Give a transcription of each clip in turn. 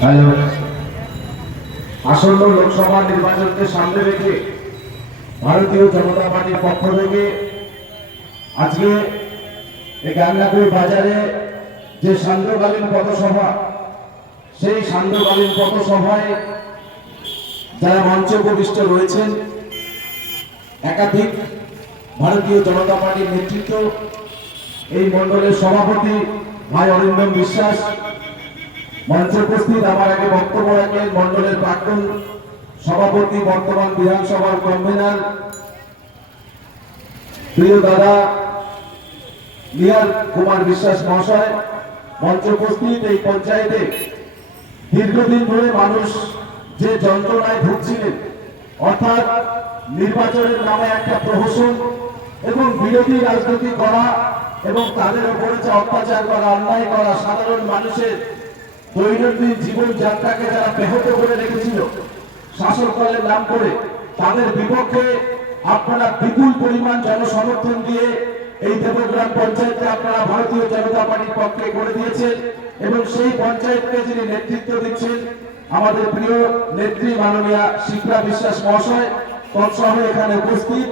Hello, আসন্ন লোকসভা নির্বাচনকে সামনে রেখে ভারতীয় জনতা পার্টির পক্ষ থেকে আজকে এই গাঙ্গাপুর বাজারে যে সান্ধ্যকালীন পথসভা, সেই সান্ধ্যকালীন পথসভায় যারা মঞ্চ উপবিষ্ট রয়েছেন, একাধিক ভারতীয় জনতা পার্টির নেতৃত্ব, এই মণ্ডলের সভাপতি ভাই অরিন্দম বিশ্বাস, মঞ্চে উপস্থিত আমার আগে বক্তব্য রাখেন মণ্ডলের প্রাক্তন সভাপতি, বর্তমান বিধানসভার কনভেনার প্রিয় দাদা নিহার কুমার বিশ্বাস মহাশয়, মঞ্চে উপস্থিত এই পঞ্চায়েতে দীর্ঘদিন ধরে মানুষ যে যন্ত্রণায় ভুগছিলেন, অর্থাৎ নির্বাচনের নামে একটা প্রহসন এবং বিরোধী রাজনীতি করা এবং তাদের উপরে যে অত্যাচার করা, অন্যায় করা, সাধারণ মানুষের দৈনন্দিন জীবন যাত্রাকে যারা ব্যাহত করে রেখেছিল শাসনকালের নাম করে, তাদের বিপক্ষে আপনারা বিপুল পরিমাণ জনসমর্থন দিয়ে এই দেবগ্রাম পঞ্চায়েতে আপনারা ভারতীয় জনতা পার্টির পক্ষে করে দিয়েছেন এবং সেই পঞ্চায়েতকে যিনি নেতৃত্ব দিচ্ছেন আমাদের প্রিয় নেত্রী মাননীয়া শিপ্রা বিশ্বাস মহাশয়, তৎসহ এখানে উপস্থিত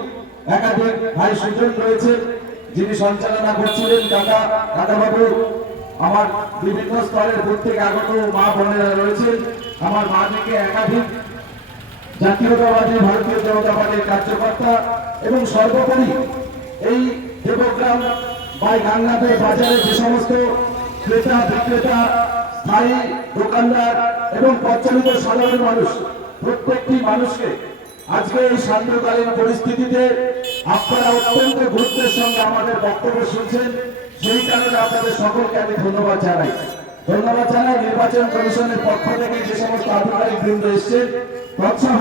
একাধিক ভাই সুজন রয়েছেন যিনি সঞ্চালনা করছিলেন, কাকাবাবু, আমার বিভিন্ন স্তরের প্রত্যেক আগত মা বোনেরা রয়েছেন, আমার মা থেকে একাধিক জাতীয়তাবাদী ভারতীয় জনতা পার্টির কার্যকর্তা এবং সর্বোপরি এই দেবগ্রাম বাই গাঙ্গাপুর বাজারে যে সমস্ত ক্রেতা বিক্রেতা, স্থায়ী দোকানদার এবং প্রচলিত সাধারণ মানুষ, প্রত্যেকটি মানুষকে আজকে এই সান্ধ্যকালীন পরিস্থিতিতে আপনারা অত্যন্ত গুরুত্বের সঙ্গে আমাদের বক্তব্য শুনছেন, সেই কারণে আপনাদের সকলকে আমি ধন্যবাদ জানাই। নির্বাচন কমিশনের পক্ষ থেকে যে সমস্ত আধিকারিক বৃন্দ এসছেন, তৎসহ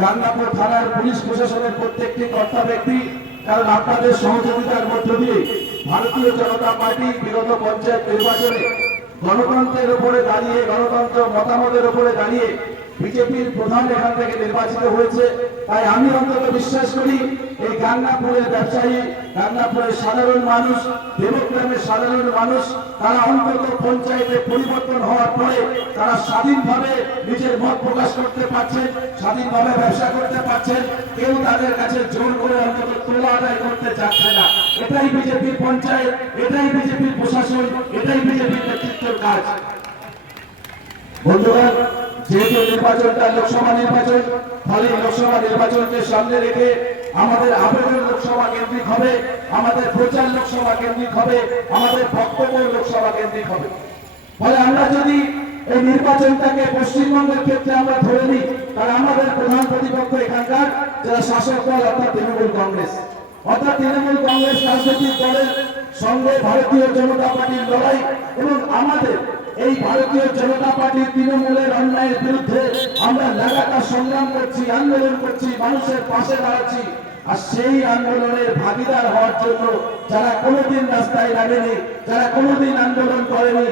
গাঙ্গাপুর থানার পুলিশ প্রশাসনের প্রত্যেকটি কর্তা ব্যক্তি, কারণ আপনাদের সহযোগিতার মধ্য দিয়ে ভারতীয় জনতা পার্টি বিগত পঞ্চায়েত নির্বাচনে গণতন্ত্রের উপরে দাঁড়িয়ে, গণতন্ত্র মতামতের উপরে দাঁড়িয়ে বিজেপির প্রধান এখান থেকে নির্বাচিত হয়েছে। তাই আমি অন্তত বিশ্বাস করি এই গাঙ্গাপুরের ব্যবসায়ী, গাঙ্গাপুরের সাধারণ মানুষ, দেবগ্রামের সাধারণ মানুষ, তারা অন্তত পঞ্চায়েতে পরিবর্তন হওয়ার পরে তারা স্বাধীনভাবে নিজের মত প্রকাশ করতে পারছেন, স্বাধীনভাবে ব্যবসা করতে পারছেন, কেউ তাদের কাছে জোর করে অন্তত তোলা আদায় করতে চাচ্ছে না। এটাই বিজেপির পঞ্চায়েত, এটাই বিজেপির প্রশাসন, এটাই বিজেপির নেতৃত্বের কাজ। বন্ধুরা, যেহেতু নির্বাচনটা লোকসভা নির্বাচন, ফলে লোকসভা নির্বাচনকে সামনে রেখে আমাদের আবেদন লোকসভা কেন্দ্রিক হবে, আমাদের প্রচার লোকসভা কেন্দ্রিক হবে, আমাদের বক্তব্য লোকসভা কেন্দ্রিক হবে। ফলে আমরা যদি এই নির্বাচনটাকে পশ্চিমবঙ্গের ক্ষেত্রে আমরা ধরে নিই, তাহলে আমাদের প্রধান প্রতিপক্ষ এখানকার যারা শাসক দল অর্থাৎ তৃণমূল কংগ্রেস, রাজনৈতিক দলের সঙ্গে ভারতীয় জনতা পার্টির লড়াই এবং আমাদের এই ভারতীয় জনতা পার্টির তৃণমূলের অন্যায়ের বিরুদ্ধে আমরা লাগাতার সংগ্রাম করছি, আন্দোলন করছি, মানুষের পাশে দাঁড়াচ্ছি। আর সেই আন্দোলনের ভাগিদার হওয়ার জন্য যারা কোনোদিন রাস্তায় নামেনি, যারা কোনোদিন আন্দোলন করেনি,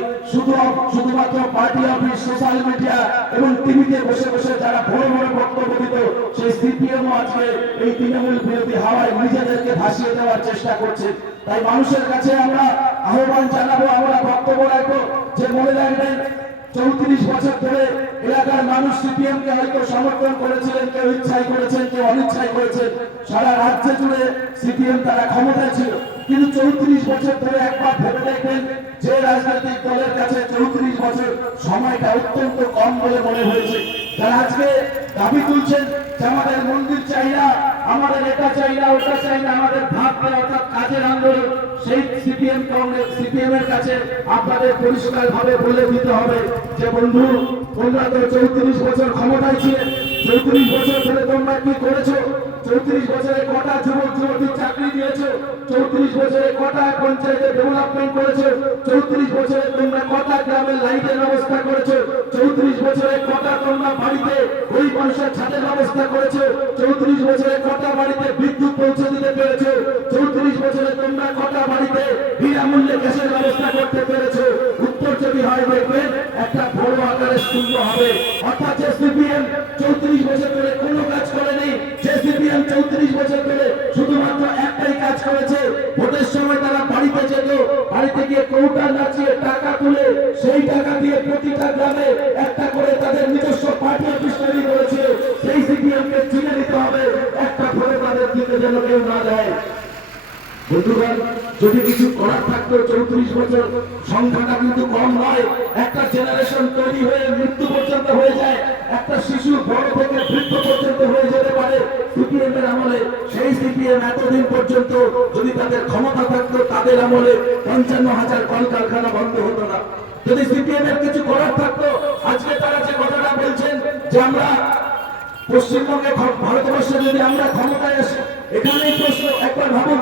শুধুমাত্র পার্টি অফিস, সোশ্যাল মিডিয়া এবং টিভিতে বসে বসে যারা বড় বড় বক্তব্য দিত, সেই সিপিএম আজকে এই তৃণমূল বিরোধী হাওয়ায় নিজেদেরকে ভাসিয়ে দেওয়ার চেষ্টা করছে। তাই মানুষের কাছে আমরা আহ্বান জানাবো, আমরা বক্তব্য রাখবো যে মনে রাখবেন 34 বছর ধরে এলাকার মানুষ সিপিএম কে হয়তো সমর্থন করেছিলেন, কেউ ইচ্ছাই করেছেন, কেউ অনিচ্ছাই করেছেন। সারা রাজ্যে জুড়ে সিপিএম তারা ক্ষমতায় ছিল, কিন্তু 34 বছর ধরে একবার ভেবে দেখবেন যে রাজনৈতিক দলের কাছে 34 বছর সময়টা অত্যন্ত কম বলে মনে হয়েছে। যারা আজকে দাবি তুলছেন যে আমাদের মন্দির চাই না, আমাদের এটা চাই না, ওটা চাই না, আমাদের ভাগ দেওয়া অর্থাৎ কাজের আন্দোলন, সেই সিপিএম এর কাছে আপনাদের পরিষ্কার ভাবে বলে দিতে হবে যে বন্ধু, তোমরা তো 34 বছর ক্ষমতায় ছিলে, 34 বছর ধরে তোমরা কি করেছো? 34 বছরে কটা যুবক যুবতীর চাকরি দিয়েছো? 34 বছরে কটা পঞ্চায়েতে ডেভেলপমেন্ট করেছো? 34 বছরে তোমরা কটা গ্রামে লাইটের ব্যবস্থা করেছো? 34 বছরে কটা তোমরা বাড়িতে ওই মানুষের ছাদের ব্যবস্থা করেছো? 34 বছরে কটা বাড়িতে বিদ্যুৎ পৌঁছে দিতে পেরেছো? 34 বছরে তোমরা কটা বাড়িতে বিনামূল্যে গ্যাসের ব্যবস্থা করতে পেরেছো? উত্তর যদি হয় দেখবেন একটা বড় আকারের শূন্য হবে। অর্থাৎ যে সিপিএম 34 বছর ধরে কোনো কাজ করেনি, যে সিপিএম 34 বছর ধরে শুধুমাত্র একটাই কাজ করেছে, ভোটের সময় তারা বাড়িতে যেত, বাড়িতে গিয়ে কৌটা নাচিয়ে টাকা তুলে সেই টাকা দিয়ে প্রতিটা গ্রামে একটা পার্টি অফিস তৈরি করেছে সেই সিপিএম কে চিনে নিতে হবে, একটা ভোটে তাদের দিকে যেন কেউ না দেয়। বন্ধুগণ, যদি কিছু করার থাকতো 34 বছর সংখ্যাটা কিন্তু কম নয়। একটা জেনারেশন তৈরি হয়ে মৃত্যু পর্যন্ত হয়ে যায়, একটা শিশু বড় থেকে বৃদ্ধ পর্যন্ত হয়ে যেতে পারে সিপিএম এর আমলে। সেই সিপিএম এতদিন পর্যন্ত যদি তাদের ক্ষমতা থাকতো, তাদের আমলে 55,000 কলকারখানা বন্ধ হতো না। যদি সিপিএম এর কিছু করার থাকতো, আজকে তারা যে কথাটা বলছেন যে আমরা পশ্চিমবঙ্গে ভারতবর্ষে যদি আমরা ক্ষমতায় আসি, এখানেই প্রশ্ন, একবার ভাবুন,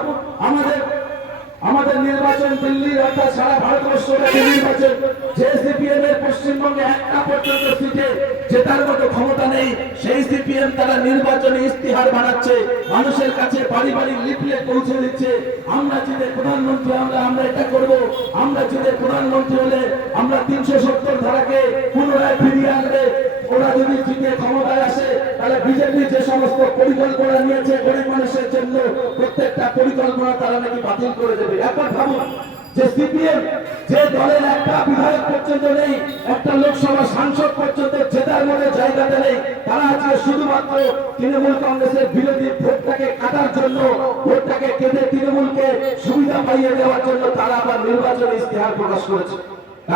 আমাদের নির্বাচন দিল্লির অর্থাৎ সারা ভারতবর্ষের নির্বাচন, যে সিপিএম এর পশ্চিমবঙ্গে একটা পর্যন্ত সিটে জেতার মতো ক্ষমতা নেই, সেই সিপিএম তারা নির্বাচনী ইস্তিহার বানাচ্ছে, মানুষের কাছে বাড়ি বাড়ি লিফলেট পৌঁছে দিচ্ছে, আমরা জিতে প্রধানমন্ত্রী, আমরা এটা করব, আমরা জিতে প্রধানমন্ত্রী হলে আমরা 370 ধারাকে পুনরায় ফিরিয়ে আনবে। ওরা যদি জিতে ক্ষমতায় আসে, তাহলে বিজেপি যে সমস্ত পরিকল্পনা নিয়েছে গরিব মানুষের জন্য, প্রত্যেকটা পরিকল্পনা তারা নাকি বাতিল করে দেবে। একবার ভাবুন, যে সিপিএম যে দলের একটা বিধায়ক পর্যন্ত নেই, একটা লোকসভা সাংসদ পর্যন্ত জেতার মধ্যে জায়গাতে নেই, তারা আজকে শুধুমাত্র তৃণমূল কংগ্রেসের বিরোধী ভোটটাকে কাটার জন্য, ভোটটাকে কেটে তৃণমূলকে সুবিধা পাইয়ে দেওয়ার জন্য তারা আবার নির্বাচনী ইস্তেহার প্রকাশ করেছে।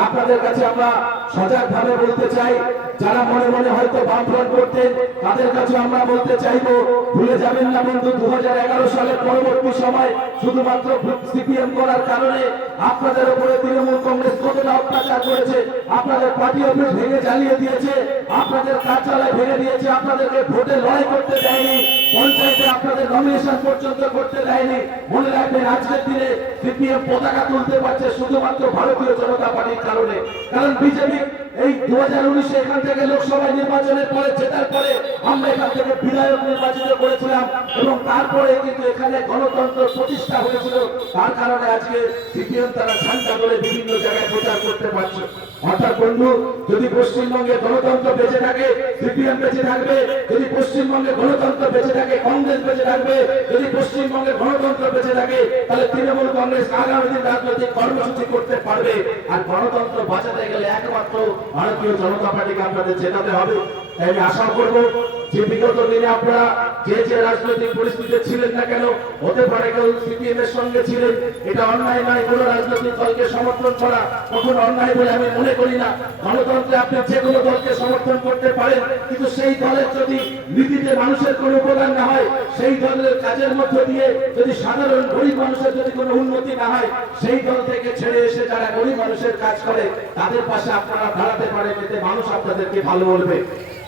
আপনাদের কাছে আমরা সজাগ ভাবে বলতে চাই, যারা মনে মনে হয়তো বামফ্রন্ট করতেন, তাদের কাছে আমরা বলতে চাইবো, ভুলে যাবেন না বন্ধু, 2011 সালের পরবর্তী সময় শুধুমাত্র সিপিএম করার কারণে আপনাদের উপরে তৃণমূল কংগ্রেস কতটা অত্যাচার করেছে। আপনাদের পার্টি অফিস ভেঙে জ্বালিয়ে দিয়েছে, আপনাদের কার্যালয় ভেঙে দিয়েছে, আপনাদেরকে ভোটে লড়াই করতে দেয়নি, পঞ্চায়েতে আপনাদের নমিনেশন পর্যন্ত করতে দেয়নি। মনে রাখবেন, আজকের দিনে সিপিএম পতাকা তুলতে পারছে শুধুমাত্র ভারতীয় জনতা পার্টির কারণে। কারণ বিজেপি এই 2019 এখান থেকে লোকসভা নির্বাচনের পরে জেতার পরে আমরা এখান থেকে বিধায়ক নির্বাচিত করেছিলাম, এবং তারপরে কিন্তু এখানে গণতন্ত্র প্রতিষ্ঠা হয়েছিল। তার কারণে আজকে সিপিএম তারা ঝান্ডা করে বিভিন্ন জায়গায় প্রচার করতে পারছে। অর্থাৎ বন্ধু, যদি পশ্চিমবঙ্গে গণতন্ত্র বেঁচে থাকে, সিপিএম বেঁচে থাকবে। যদি পশ্চিমবঙ্গে গণতন্ত্র বেঁচে থাকে, কংগ্রেস বেঁচে থাকবে। যদি পশ্চিমবঙ্গে গণতন্ত্র বেঁচে থাকে, তাহলে তৃণমূল কংগ্রেস আগামী দিন রাজনৈতিক কর্মসূচি করতে পারবে। আর গণতন্ত্র বাঁচাতে গেলে একমাত্র ভারতীয় জনতা পার্টিকে আপনাদের জেতাতে হবে। তাই আমি আশা করবো যে বিগত দিনে আপনারা যে যে রাজনৈতিক পরিস্থিতি ছিলেন না কেন, হতে পারে কেউ সিপিএম এর সঙ্গে ছিলেন, এটা অন্যায় নয়। কোন রাজনৈতিক দলকে সমর্থন করা কখনো অন্যায় বলে আমি মনে করি না। গণতন্ত্রে আপনি যে কোনো দলকে সমর্থন করতে পারেন, কিন্তু সেই দলের যদি নীতিতে মানুষের কোনো উপকার না হয়, সেই দলের কাজের মধ্য দিয়ে যদি সাধারণ গরিব মানুষের যদি কোনো উন্নতি না হয়, সেই দল থেকে ছেড়ে এসে যারা গরিব মানুষের কাজ করে তাদের পাশে আপনারা দাঁড়াতে পারেন, এতে মানুষ আপনাদেরকে ভালো বলবে।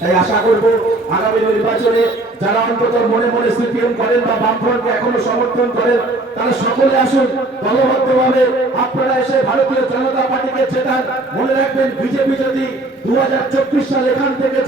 তাই আশা করবো আগামী নির্বাচনে যারা অন্তত মনে মনে সিপিএম করেন বা বামফ্রন্টকে এখনো সমর্থন করেন, তারা সকলে আসুন দলবদ্ধভাবে আপনারা এসে ভারতীয় জনতা পার্টিকে জেতান। মনে রাখবেন, বিজেপি যদি 2024 সাল এখান থেকে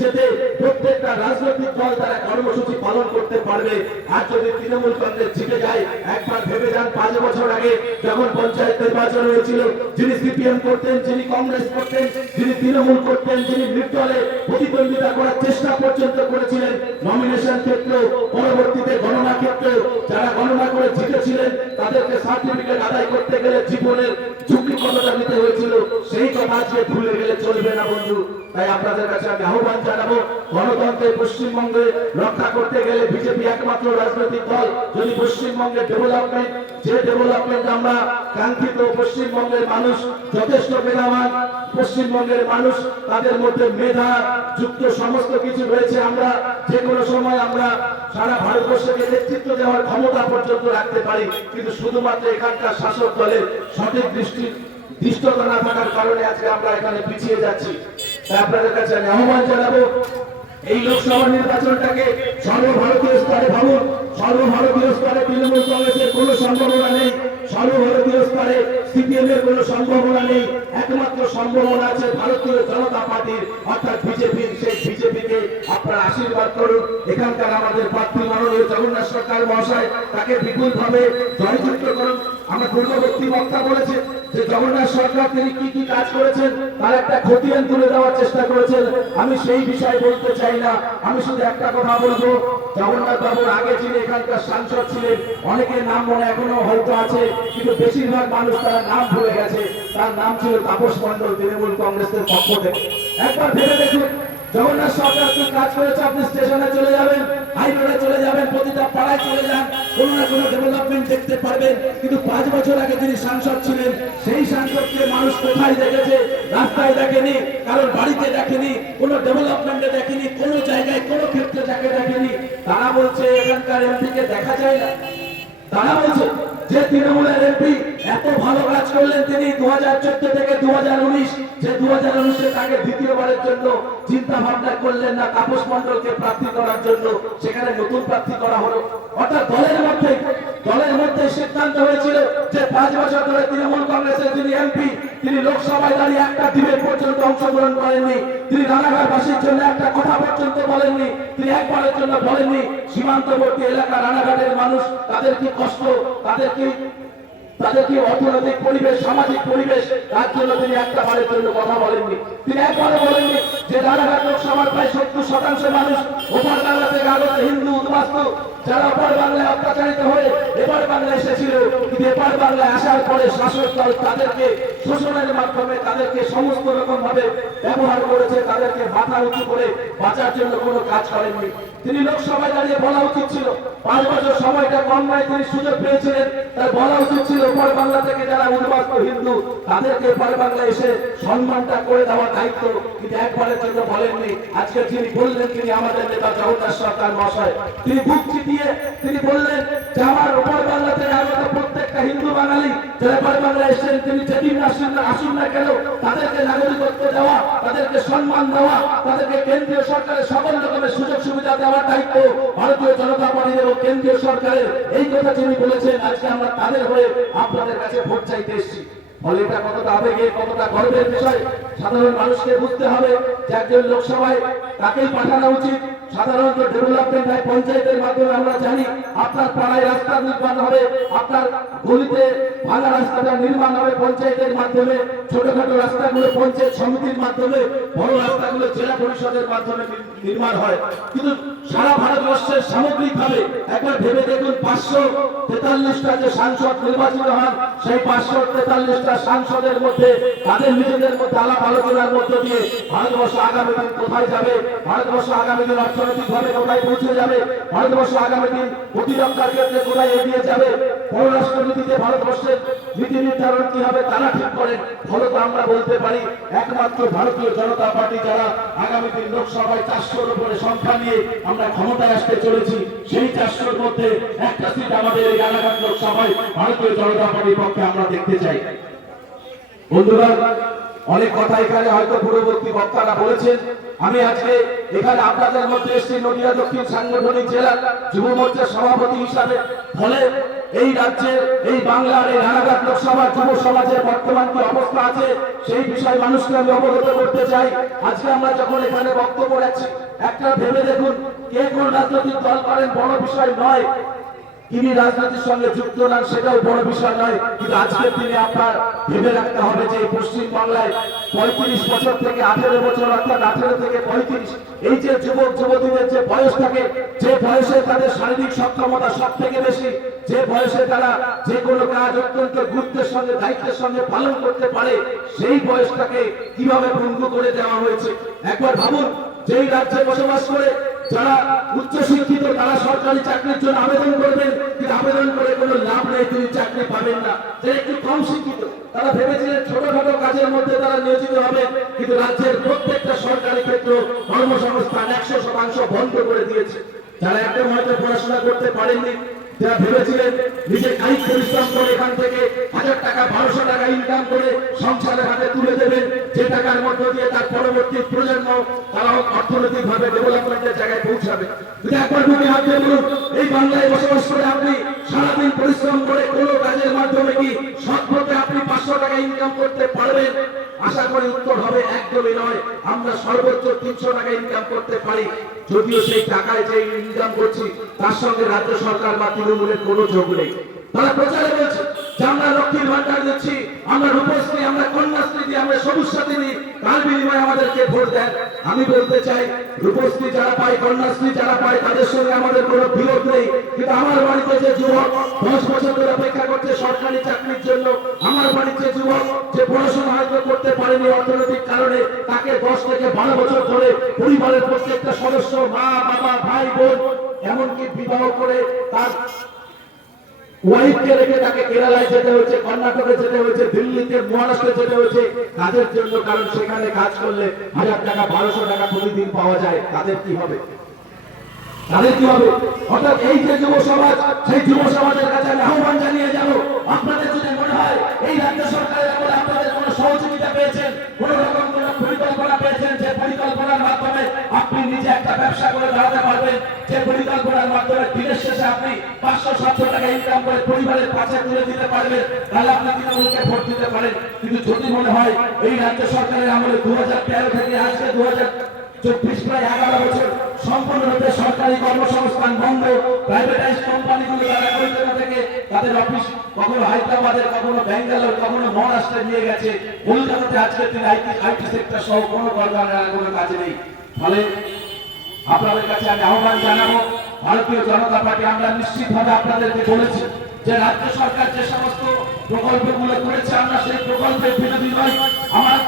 যেতে প্রত্যেকটা রাজনৈতিক দল তারা কর্মসূচি পালন করতে পারবে। আর যদি তৃণমূল কংগ্রেস জিতে যায়, একবার ভেবে যান 5 বছর আগে যখন পঞ্চায়েত নির্বাচন হয়েছিল, যিনি সিপিএম করতেন, যিনি কংগ্রেস করতেন, যিনি তৃণমূল করতেন, যিনি নির্দলে প্রতিদ্বন্দ্বিতা করার চেষ্টা পর্যন্ত করেছিলেন, নমিনেশন ক্ষেত্রে, পরবর্তীতে গণনা ক্ষেত্রে যারা গণনা করে জিতেছিলেন, তাদেরকে সার্টিফিকেট আদায় করতে গেলে জীবনের ঝুঁকি কতটা নিতে হয়েছিল, সেই কথা আজকে ভুলে গেলে চলবে না বন্ধু। তাই আপনাদের কাছে আমি আহ্বান জানাবো, গণতন্ত্রের পশ্চিমবঙ্গে রক্ষা করতে গেলে বিজেপি একমাত্র রাজনৈতিক দল। যদি পশ্চিমবঙ্গের ডেভেলপমেন্ট, যে ডেভেলপমেন্ট আমরা কাঙ্ক্ষিত, পশ্চিমবঙ্গের মানুষ যথেষ্ট মেধাবান, পশ্চিমবঙ্গের মানুষ তাদের মধ্যে মেধা যুক্ত সমস্ত কিছু রয়েছে, আমরা যে কোনো সময় আমরা সারা ভারতবর্ষকে নেতৃত্ব দেওয়ার ক্ষমতা পর্যন্ত রাখতে পারি। কিন্তু শুধুমাত্র এখানকার শাসক দলের সঠিক দৃষ্টতা না থাকার কারণে আজকে আমরা এখানে পিছিয়ে যাচ্ছি। তাই আপনাদের কাছে আমি আহ্বান জানাবো, এই লোকসভা নির্বাচনটাকে সর্বভারতীয় স্তরে ভাবুন। সর্বভারতীয় স্তরে তৃণমূল কংগ্রেসের কোনো সম্ভাবনা নেই, সর্বভারতীয় স্তরে সিপিএম এর কোনো সম্ভাবনা নেই। একমাত্র সম্ভাবনা আছে ভারতীয় জনতা পার্টির, অর্থাৎ বিজেপির। সেই বিজেপিকে আপনারা আশীর্বাদ করুন। এখানকার আমাদের প্রার্থী মাননীয় জগন্নাথ সরকার মহাশয়, তাকে বিপুলভাবে জয়যুক্ত করুন। আমরা পূর্ববর্তী বক্তা বলেছে যে জগন্নাথ সরকার তিনি কি কি কাজ করেছেন তার একটা খতিয়ান তুলে দেওয়ার চেষ্টা করেছেন। আমি সেই বিষয়ে বলতে চাই না, আমি শুধু একটা কথা বলবো, জগন্নাথ বাবুর আগে যিনি এখানকার সাংসদ ছিলেন, অনেকের নাম মনে এখনো হয়তো আছে, কিন্তু বেশিরভাগ মানুষ তার নাম ভুলে গেছে। তার নাম ছিল তাপস মণ্ডল, তৃণমূল কংগ্রেসের পক্ষ থেকে। একবার ভেবে দেখুন, জগন্নাথ সরকার কি কাজ করেছে? আপনি স্টেশনে চলে যাবেন, হাই রোডে চলে যাবেন, প্রতিটা পাড়ায় চলে যান, কোনো না কোনো ডেভেলপমেন্ট দেখতে পারবেন। কিন্তু 5 বছর আগে যিনি সাংসদ ছিলেন সেই সাংসদকে মানুষ কোথায় দেখেছে? রাস্তায় দেখেনি, কারোর বাড়িতে দেখেনি, কোনো ডেভেলপমেন্টে দেখেনি, কোনো জায়গায় কোনো ক্ষেত্রে যাকে দেখেনি। তারা বলছে এখানকার এমপিকে দেখা যায় না। তারা বলছে যে তৃণমূলের এমপি এত ভালো কাজ করলেন, তিনি 2014 থেকে 2019, যে 2019-এ তাকে দ্বিতীয়বারের জন্য চিন্তা ভাবনা করলেন না তাপস মণ্ডলকে প্রার্থী করার জন্য, সেখানে নতুন প্রার্থী করা হলো। অর্থাৎ দলের মধ্যে সিদ্ধান্ত হয়েছিল যে 5 বছর ধরে তৃণমূল কংগ্রেসের যিনি এমপি, তিনি লোকসভায় দাঁড়িয়ে একটা ডিবেট পর্যন্ত অংশগ্রহণ করেননি, তিনি রানাঘাটবাসীর জন্য একটা কথা পর্যন্ত বলেননি, তিনি একবারের জন্য বলেননি সীমান্তবর্তী এলাকা রানাঘাটের মানুষ তাদের কি কষ্ট, তাদের কি অর্থনৈতিক পরিবেশ, সামাজিক পরিবেশ, তার জন্য তিনি একটা বারের জন্য কথা বলেননি। তিনি একবারও বলেননি যে রানাঘাট লোকসভার প্রায় 70% মানুষ ওপার বাংলা থেকে আগত হিন্দু উদ্বাস্তু, যারা ওপার বাংলায় অত্যাচারিত হয়ে এপার বাংলায় এসেছিল, কিন্তু এপার বাংলায় আসার পরে শাসক দল তাদেরকে শোষণের মাধ্যমে তাদেরকে সমস্ত রকম ভাবে ব্যবহার করেছে, তাদেরকে মাথা উঁচু করে বাঁচার জন্য কোনো কাজ করেননি। তিনি লোকসভায় দাঁড়িয়ে বলা উচিত ছিল, 5 বছর সময়টা কম নয়, তিনি সুযোগ পেয়েছিলেন, তার বলা উচিত ছিল ওপার বাংলা থেকে যারা উদ্বাস্ত হিন্দু তাদেরকে এপার বাংলায় এসে সম্মানটা করে দেওয়ার দায়িত্ব, কিন্তু একবারের জন্য বলেননি। আজকে যিনি বললেন তিনি আমাদের নেতা জগন্নাথ সরকার মহাশয়, তিনি বুক চিতিয়ে তিনি বললেন যে আমার ওপার বাংলা থেকে আগত প্রত্যেকটা হিন্দু বাঙালি যারা এপার বাংলায় এসেছেন, তিনি যেদিন আসুন না কেন তাদেরকে নাগরিকত্ব দেওয়া, তাদেরকে সম্মান দেওয়া, তাদেরকে কেন্দ্রীয় সরকারের সকল রকমের সুযোগ সুবিধা দেওয়ার দায়িত্ব ভারতীয় জনতা পার্টির এবং কেন্দ্রীয় সরকারের। এই কথা যিনি বলেছেন, আজকে আমরা তাদের হয়ে আপনাদের কাছে ভোট চাইতে এসেছি। ফলে এটা কতটা আবেগের, কতটা গর্বের বিষয় সাধারণ মানুষকে বুঝতে হবে যে একজন লোকসভায় তাকেই পাঠানো উচিত। সাধারণত ডেভেলপমেন্ট হয় পঞ্চায়েতের মাধ্যমে, আমরা জানি আপনার পাড়ায় রাস্তা নির্মাণ হবে, আপনার গলিতে ভাঙা রাস্তাটা নির্মাণ হবে পঞ্চায়েতের মাধ্যমে, ছোটখাটো রাস্তাগুলো পঞ্চায়েত সমিতির মাধ্যমে, বড় রাস্তাগুলো জেলা পরিষদের মাধ্যমে নির্মাণ হয়। কিন্তু সারা ভারতবর্ষের সামগ্রিকভাবে একবার ভেবে দেখুন, 543টা যে সাংসদ নির্বাচিত হন, সেই 543টা সাংসদের মধ্যে তাদের নিজেদের মধ্যে আলাপ আলোচনার মধ্য দিয়ে ভারতবর্ষ আগামী দিন কোথায় যাবে, ভারতবর্ষ আগামী দিন অর্থনৈতিকভাবে কোথায় পৌঁছে যাবে, ভারতবর্ষ আগামী দিন প্রতিরক্ষার ক্ষেত্রে কোথায় এগিয়ে যাবে, পররাষ্ট্রনীতিতে ভারতবর্ষের নীতি নির্ধারণ কি হবে তারা ঠিক করেন। ফলত আমরা বলতে পারি একমাত্র ভারতীয় জনতা পার্টি যারা আগামী দিন লোকসভায় 400-র উপরে সংখ্যা নিয়ে আমরা ক্ষমতায় আসতে চলেছি, সেই 400-র মধ্যে একটা সিট আমাদের এই রানাঘাট লোকসভায় ভারতীয় জনতা পার্টির পক্ষে আমরা দেখতে চাই। বন্ধুরা, অনেক কথা এখানে হয়তো পূর্ববর্তী বক্তারা বলেছেন। আমি আজকে এখানে আপনাদের মধ্যে এসেছি নদিয়া দক্ষিণ সাংগঠনিক জেলার যুব মোর্চার সভাপতি হিসাবে। ফলে এই রাজ্যের, এই বাংলার এই রানাঘাট লোকসভার যুব সমাজের বর্তমান কি অবস্থা আছে সেই বিষয়ে মানুষকে আমি অবগত করতে চাই। আজকে আমরা যখন এখানে বক্তব্য রাখছি, একটা ভেবে দেখুন, কে কোন রাজনৈতিক দল করেন বড় বিষয় নয়, তিনি রাজনীতির সঙ্গে যুক্ত না সেটাও বড় বিষয় নয়। কিন্তু আজকের দিনে আপনার ভেবে রাখতে হবে যে পশ্চিম বাংলায় 35 বছর থেকে 18 বছর, অর্থাৎ 18 থেকে 35, এই যে যুবক যুবতীদের যে বয়স থাকে, যে বয়সে তাদের শারীরিক সক্ষমতা সব থেকে বেশি, যে বয়সে তারা যে কোনো কাজ অত্যন্ত গুরুত্বের সঙ্গে দায়িত্বের সঙ্গে পালন করতে পারে, সেই বয়সটাকে কিভাবে ভঙ্গ করে দেওয়া হয়েছে। একবার ভাবুন, যেই রাজ্যে বসবাস করে যারা উচ্চ শিক্ষিত তারা সরকারি চাকরির জন্য আবেদন করবেন, কিন্তু আবেদন করে কোনো লাভ নেই, তিনি চাকরি পাবেন না। যারা একটু কম শিক্ষিত তারা ভেবেছিলেন ছোটখাটো কাজের মধ্যে তারা নিয়োজিত হবে, কিন্তু রাজ্যের প্রত্যেকটা সরকারি ক্ষেত্র কর্মসংস্থান 100% বন্ধ করে দিয়েছে। যারা একদম হয়তো পড়াশোনা করতে পারেননি, যারা ভেবেছিলেন নিজে কায়িক পরিশ্রম করে এখান থেকে 1000 টাকা 1200 টাকা ইনকাম করে সংসারের হাতে তুলে দেবেন, যে টাকার মধ্য দিয়ে তার পরবর্তী প্রজন্ম তারা অর্থনৈতিকভাবে ডেভেলপমেন্টের জায়গায় পৌঁছাবে। যদি একবার বুকে হাত দিয়ে বলুন, এই বাংলায় বসবাস করে আপনি সারাদিন পরিশ্রম করে কোনো কাজের মাধ্যমে কি সৎপথে আপনি 500 টাকা ইনকাম করতে পারবেন? আশা করি উত্তর হবে একদমই নয়। আমরা সর্বোচ্চ 300 টাকা ইনকাম করতে পারি, যদিও সেই টাকায় যে ইনকাম করছি তার সঙ্গে রাজ্য সরকার বা তৃণমূলের কোনো যোগ নেই। তারা প্রচারে বলছে যে আমরা লক্ষ্মীর ভান্ডার দিচ্ছি, আমরা রূপশ্রী, আমরা কন্যাশ্রী দিই, আমরা সবুজ সাথী দিই, তার বিনিময়ে আমাদেরকে ভোট দেন। আমি বলতে চাই, রূপশ্রী যারা পায়, কন্যাশ্রী যারা পায়, তাদের সঙ্গে আমাদের কোনো বিরোধ নেই। কিন্তু আমার বাড়িতে যে যুবক 10 বছর ধরে অপেক্ষা করছে সরকারি চাকরির জন্য, আমার বাড়িতে যে যুবক যে পড়াশোনা হয়তো করতে পারেনি অর্থনৈতিক কারণে, তাকে 10 থেকে 12 বছর ধরে পরিবারের প্রত্যেকটা সদস্য, মা বাবা ভাই বোন, এমনকি বিবাহ করে তার ওয়াইফকে রেখে তাকে কেরালায় যেতে হয়েছে, কর্ণাটকে যেতে হয়েছে, দিল্লিতে, মহারাষ্ট্রে যেতে হয়েছে কাজের জন্য। কারণ সেখানে কাজ করলে 1000 টাকা 1200 টাকা প্রতিদিন পাওয়া যায়। তাদের কি হবে? তাদের কি হবে? অর্থাৎ এই যে যুব সমাজ, সেই যুব সমাজের কাছে আমি আহ্বান জানিয়ে যাব, আপনাদের যদি মনে হয় এই রাজ্য সরকারের আমলে আপনাদের কোনো সহযোগিতা পেয়েছেন, কোন রকম কোনো পরিকল্পনা পেয়েছেন, যে পরিকল্পনার মাধ্যমে আপনি নিজে একটা ব্যবসা করে দাঁড়াতে পারবেন, যে পরিকল্পনার মাধ্যমে দিনের শেষে আপনি 500-700 টাকা ইনকাম করে পরিবারের পাশে তুলে দিতে পারবেন, তাহলে আপনি তৃণমূলকে ভোট দিতে পারেন। কিন্তু যদি মনে হয় এই রাজ্য সরকারের আমলে 2013 থেকে আজকে 2024 প্রায় 11 বছর সম্পূর্ণরূপে সরকারি কর্মসংস্থান বন্ধ, প্রাইভেটাইজ কোম্পানিগুলো তারা কলকাতা থেকে তাদের অফিস কখনো হায়দ্রাবাদের, কখনো ব্যাঙ্গালোর, কখনো মহারাষ্ট্রে নিয়ে গেছে। কলকাতাতে আজকে তিনি আইটি সেক্টর সহ কোনো কলকারখানার কোনো কাজে নেই। ফলে আপনাদের কাছে আমি আহ্বান জানাবো, ভারতীয় জনতা পার্টি আমরা নিশ্চিতভাবে আপনাদেরকে বলেছি যে রাজ্য সরকার যে সমস্ত প্রকল্পগুলো করেছে, আমরা সেই প্রকল্পের বিরোধী নই। আমার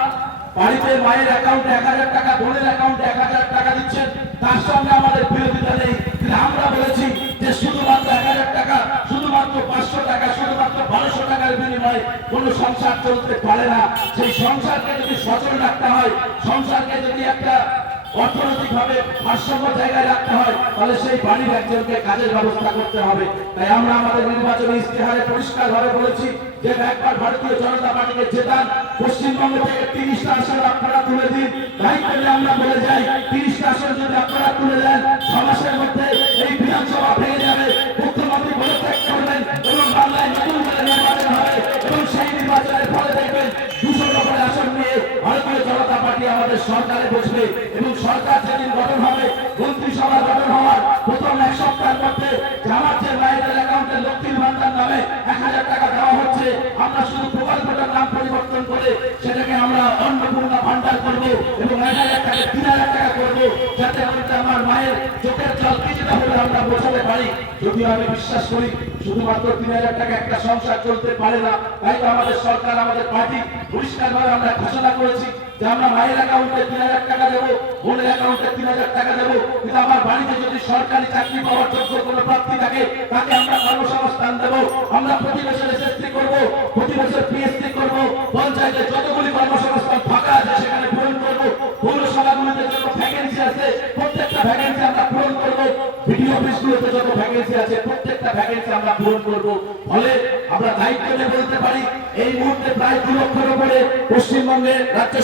বাড়িতে মায়ের অ্যাকাউন্টে 1000 টাকা, বোনের অ্যাকাউন্টে 1000 টাকা দিচ্ছেন, তার সঙ্গে আমাদের বিরোধিতা নেই। কিন্তু আমরা বলেছি যে শুধুমাত্র 1000 টাকা, শুধুমাত্র 500 টাকা, শুধুমাত্র 1200 টাকার বিনিময়ে কোনো সংসার চলতে পারে না। সেই সংসারকে যদি সচল রাখতে হয়, সংসারকে যদি একটা অর্থনৈতিকভাবে ভারসাম্য জায়গায় রাখতে হয়, তাহলে সেই বাড়ির একজনকে কাজের ব্যবস্থা করতে হবে। তাই আমরা আমাদের নির্বাচনী ইশতেহারে পরিষ্কারভাবে বলেছি যে একবার ভারতীয় জনতা পার্টিকে জেতান, পশ্চিমবঙ্গ থেকে 30টা আসন আপনারা তুলে দিন। তাই করে আমরা বলে যাই, 30টা আসন যদি আপনারা তুলে দেন, 6 মাসের মধ্যে এই বিধানসভা ভেঙে যাবে, মুখ্যমন্ত্রী পদত্যাগ করবেন এবং বাংলায় নতুন করে নির্বাচন হবে। এবং সেই নির্বাচনের ফলে দেখবেন 200 নম্বরের আসন নিয়ে ভারতীয় জনতা পার্টি আমাদের সরকারে বসবে। এবং সরকার যেদিন গঠন হবে, মন্ত্রিসভা গঠন হওয়ার প্রথম 1 সপ্তাহের মধ্যে আমার যে মায়েদের অ্যাকাউন্টে লক্ষ্মীর ভান্ডার নামে 1000 টাকা দেওয়া হচ্ছে, আমরা শুধু প্রকল্পটার নাম পরিবর্তন করে সেটাকে আমরা অন্নপূর্ণা ভান্ডার করব এবং 1000 টাকা 3000 টাকা করব, যাতে আমার মায়ের চোখের জল কিছুটা হলে আমরা বোঝাতে পারি। যদি আমি বিশ্বাস করি শুধুমাত্র 3000 টাকা একটা সংসার চলতে পারে না, তাই তো আমাদের সরকার, আমাদের পার্টি পরিষ্কারভাবে আমরা ঘোষণা করেছি যে আমরা মায়ের অ্যাকাউন্টে 3000 টাকা দেবো, বোনের অ্যাকাউন্টে 3000 টাকা দেবো। কিন্তু আমার বাড়িতে যদি সরকারি চাকরি পাওয়ার যোগ্য কোনো প্রার্থী থাকে, তাকে আমরা কর্মসংস্থান দেবো। আমরা প্রতি বছর এসএসসি করবো, প্রতি বছর পিএসসি করবো, পঞ্চায়েতে যতগুলি কর্মসংস্থান ফাঁকা আছে সেখানে পূরণ করবো। পৌরসভাগুলিতে যত ভ্যাকেন্সি আছে প্রত্যেকটা ভ্যাকেন্সি আমরা পূরণ করবো। বিডিও অফিসগুলোতে যত ভ্যাকেন্সি আছে প্রত্যেকটা ভ্যাকেন্সি আমরা পূরণ করবো। ফলে আমরা দায়িত্ব নিয়ে বলতে পারি, এই মুহূর্তে প্রায় 2 লক্ষের উপরে পশ্চিমবঙ্গের রাজ্য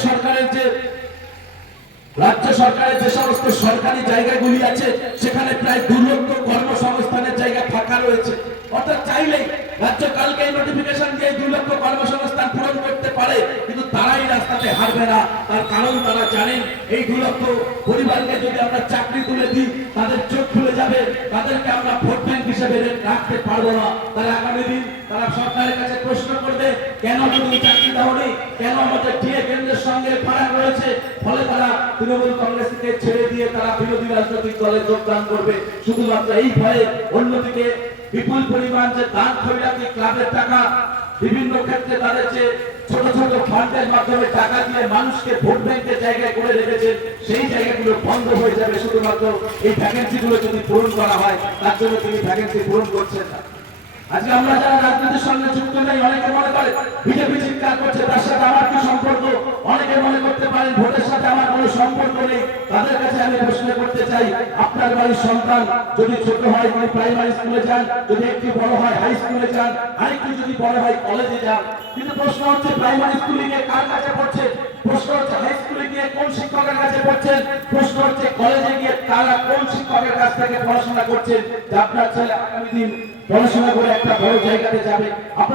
সরকারের যে সমস্ত সরকারি জায়গাগুলি আছে, সেখানে প্রায় 2 লক্ষ কর্মসংস্থানের জায়গা ফাঁকা রয়েছে। অর্থাৎ চাইলেই রাজ্য কালকে নোটিফিকেশন দিয়ে 2 লক্ষ কর্মসংস্থান পূরণ করতে পারে, কিন্তু তারাই রাস্তাতে হারবে না। তার কারণ তারা জানেন এই 2 লক্ষ পরিবারকে যদি আমরা চাকরি তুলে দিই, তাদের চোখ খুলে যাবে, তাদেরকে আমরা ভোট ব্যাংক হিসেবে রাখতে পারবো না। তারা আগামী দিন তারা সরকারের কাছে প্রশ্ন করবে, কেন তুমি চাকরি দাওনি, কেন আমাদের টিএ কেন্দ্রের সঙ্গে ফারাক রয়েছে। ফলে তারা তৃণমূল কংগ্রেসকে ছেড়ে দিয়ে তারা বিরোধী রাজনৈতিক দলে যোগদান করবে শুধুমাত্র এই ভয়ে। অন্যদিকে বিপুল পরিমাণ যে দান খয়রাতি, ক্লাবের টাকা, বিভিন্ন ক্ষেত্রে তাদের যে ছোট ছোট ফান্ডের মাধ্যমে টাকা দিয়ে মানুষকে ভোট ব্যাংকের জায়গায় করে রেখেছে, সেই জায়গাগুলো বন্ধ হয়ে যাবে শুধুমাত্র এই ভ্যাকেন্সিগুলো যদি পূরণ করা হয়। তার জন্য তিনি ভ্যাকেন্সি পূরণ করছেন না। আজকে আমরা যারা রাজনীতির সঙ্গে যুক্ত নেই, অনেকে মনে করে বিজেপি চিৎকার করছে, তার সাথে আমার কি সম্পর্ক। অনেকে মনে করতে পারেন ভোটের সাথে আমার কোনো সম্পর্ক নেই। তাদের কাছে আমি প্রশ্ন করতে চাই, আপনার বাড়ির সন্তান যদি ছোট হয় তিনি প্রাইমারি স্কুলে যান, যদি একটু বড় হয় হাই স্কুলে যান, আরেকটু যদি বড় হয় কলেজে যান। কিন্তু প্রশ্ন হচ্ছে প্রাইমারি স্কুলে গিয়ে কার কাছে পড়ছে, প্রশ্ন হচ্ছে হাই স্কুলে গিয়ে কোন শিক্ষকের কাছে পড়ছেন, প্রশ্ন হচ্ছে কলেজে গিয়ে তারা কোন শিক্ষকের কাছ থেকে পড়াশোনা করছেন, যে আপনার ছেলে আগামী দিন পড়াশোনা করে একটা বড় জায়গাতে যাবে।